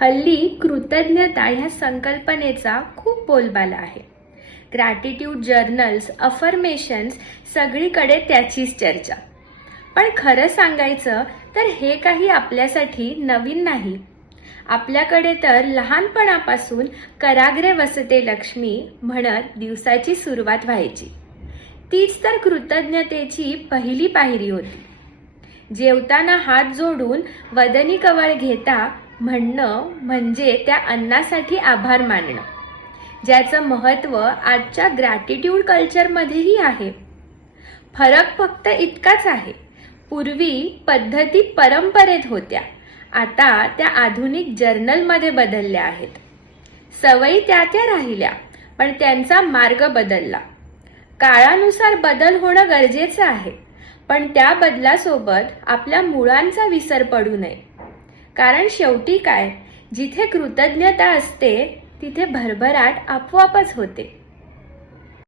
हल्ली कृतज्ञता ह्या संकल्पनेचा खूप बोलबाला आहे. ग्रॅटिट्यूड जर्नल्स, अफर्मेशन्स सगळीकडे त्याचीच चर्चा. पण खरं सांगायचं तर हे काही आपल्यासाठी नवीन नाही. आपल्याकडे तर लहानपणापासून कराग्रे वसते लक्ष्मी म्हणत दिवसाची सुरुवात व्हायची. तीच तर कृतज्ञतेची पहिली पायरी होती. जेवताना हात जोडून वदनी कवळ घेता म्हणणं म्हणजे त्या अन्नासाठी आभार मानणं, ज्याचं महत्त्व आजच्या ग्रॅटिट्यूड कल्चरमध्येही आहे. फरक फक्त इतकाच आहे, पूर्वी पद्धती परंपरेत होत्या, आता त्या आधुनिक जर्नलमध्ये बदलल्या आहेत. सवयी त्या राहिल्या, पण त्यांचा मार्ग बदलला. काळानुसार बदल होणं गरजेचं आहे, पण त्या बदलासोबत आपल्या मुळांचा विसर पडू नये. कारण शेवटी काय, जिथे कृतज्ञता असते तिथे भरभराट आपोआपच होते.